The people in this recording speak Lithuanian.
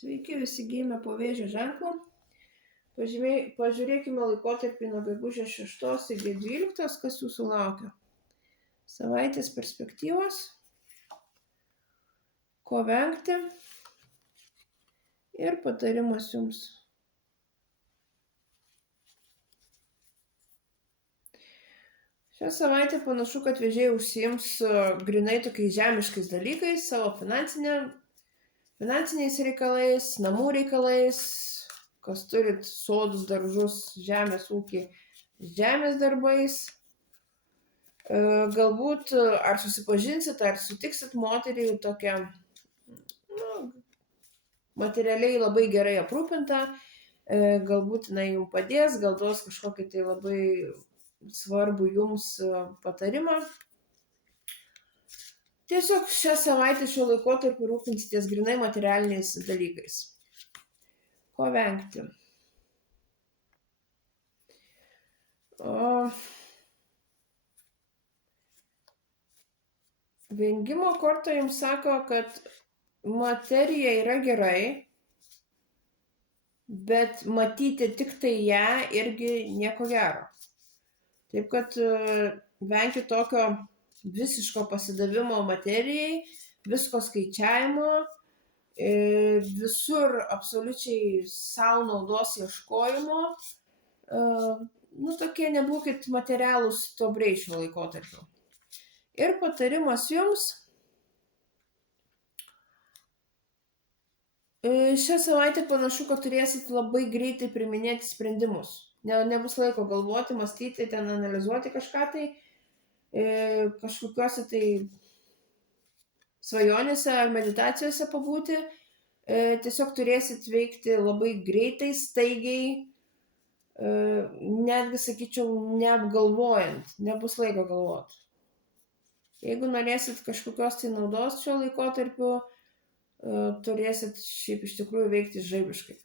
Sveiki visi gimę po Vėžio ženklu. Pažiūrėkime laikotarpį nuo gegužės 6 iki 12, kas jūsų laukia. Savaitės perspektyvos, ko vengti ir patarimas jums. Šią savaitę panašu, kad Vėžiai užsiims grinai tokiais žemiškais dalykais, savo finansiniais reikalais, namų reikalais, kas turit sodus, daržus, žemės ūkį, žemės darbais. Galbūt ar susipažinsit, ar sutiksit moterį tokią materialiai labai gerai aprūpintą, galbūt jinai jums padės, gal duos kažkokį tai labai svarbų jums patarimą. Tiesiog šią savaitę šiuo laikotarpiu rūpinsitės grinai materialiniais dalykais. Ko vengti? Vengimo korta jums sako, kad materija yra gerai, bet matyti tik tai ją irgi nieko gero. Taip kad venkit tokio visiško pasidavimo materijai, visko skaičiavimo, visur absoliučiai savo naudos ieškojimo. Tokie nebūkit materialūs stuobriai šiuo laikotarpiu. Ir patarimas jums. Šią savaitę panašu, kad turėsit labai greitai priiminėti sprendimus. Nebus laiko galvoti, mąstyti, ten analizuoti kažką tai, kažkokiuose tai svajonėse ar meditacijose pabūti. Tiesiog turėsit veikti labai greitai, staigiai, netgi sakyčiau, neapgalvojant, nebus laiko galvoti. Jeigu norėsit kažkokios tai naudos šio laikotarpiu, turėsit šiaip iš tikrųjų veikti žaibiškai.